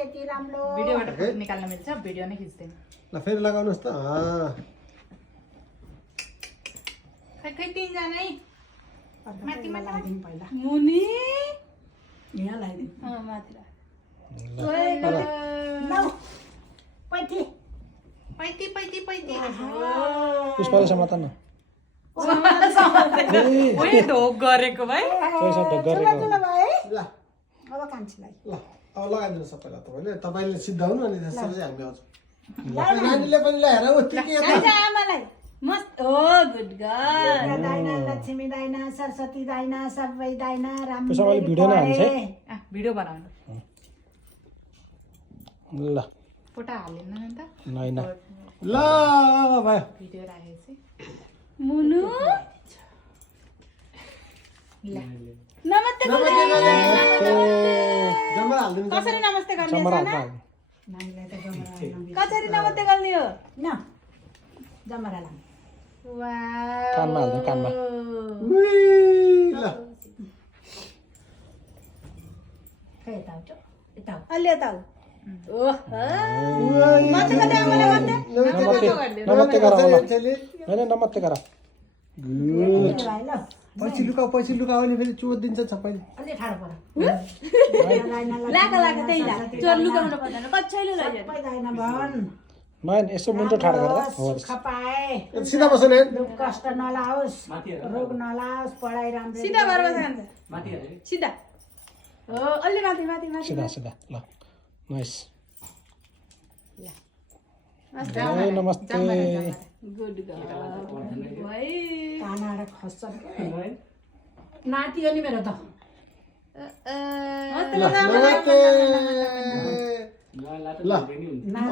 यति राम्रो भिडियोबाट फोटो निकाल्न मिल्छ भिडियो नै खिच्दैन ल फेरि लगाउनुहोस् त खै खै तिनजना है माथि माथि लगाइदिनु पहिला मुनि यहाँ लगाइदिनु माथि लौ पैठी पैती पैती पैती पुष्पाले समाता न ओए ढोक गरेको भाइ पैसा ढोक गरेको ल अब कान्छीलाई ल अब लगाइदिनु सबैलाई तपाईँले सिद्ध हुनु अनि त्यसपछि हामी आउँछौँ नानीले पनि ल्याएर आमालाई मस्त ओ गुड गर्ल दाइना लक्ष्मी दाइना सरस्वती दाइना सबै दाइना राम्रो पुष्पाले भिडियो नै हाल्छ है भिडियो बनाउनु ल फोटो हालिन्न नि त नाइन ल भयो भिडियो राखेपछि मुनु ल नमस्ते जम्मा हालिदिनु कसरी नमस्ते गर्ने चमरा साना नानीलाई त जमरा कसरी नमस्ते गर्ने हो न जमरा लाम वाउ कानमा हाल्नु कानमा उई, ल खै यता आउँछ यता आऊ। अलि यता आऊ ओह नमस्ते नमस्ते गर होइन नमस्ते गर भाइ ल पछि लुकाऊ नि फेरि चोट दिन्छ सबैले अलि ठाडो पर लागा लागा त्यही लाग चोर लुकाउनु पर्दैन कच्छैले लैजाने सबै दाइना भन नयन यसो मुन्टो ठाडो गर्दा हो सुख पाए सिधा बस्नु नि दुःख कष्ट नलाओस् रोग नलाओस् पढाइ राम्रो सिधा भएर बस्छ सिधा हो अलि माथि माथि माथि सिधा सिधा ल नाइस नमस्ते ए नमस्ते गुड गर्ल भाइ कानाडा खस्छ नाति हो नि मेरो त नमस्ते ल नमस्ते ल